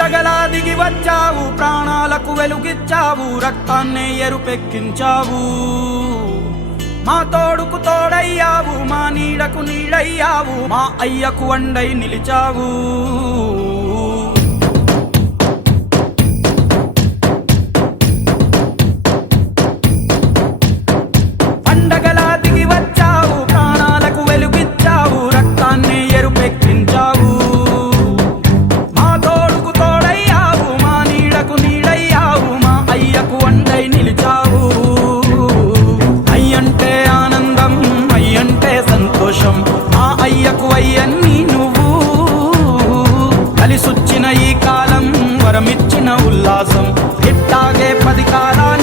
పండగలా దిగి వచ్చావు, ప్రాణాలకు వెలుగిచ్చావు, రక్తాన్నే ఎరుపెక్కించావు. మా తోడుకు తోడయ్యావు, మా నీడకు నీడయ్యావు, మా అయ్యకు వండై నిలిచావు. పండగలా దిగి వచ్చావు, ప్రాణాలకు వెలుగిచ్చావు, రక్తాన్నే ఎరుపెక్కించావు. మా తోడుకు తోడయ్యావు, మా నీడకు నీడయ్యావు, మా అయ్యకు వండై నిలిచావు. అయ్యంటే ఆనందం, అయ్యంటే సంతోషం, మా అయ్యకు అయ్యన్ని నువ్వు. కలిసొచ్చిన ఈ కాలం వరమిచ్చిన ఉల్లాసం, ఇట్టాగే 10 కాలాలు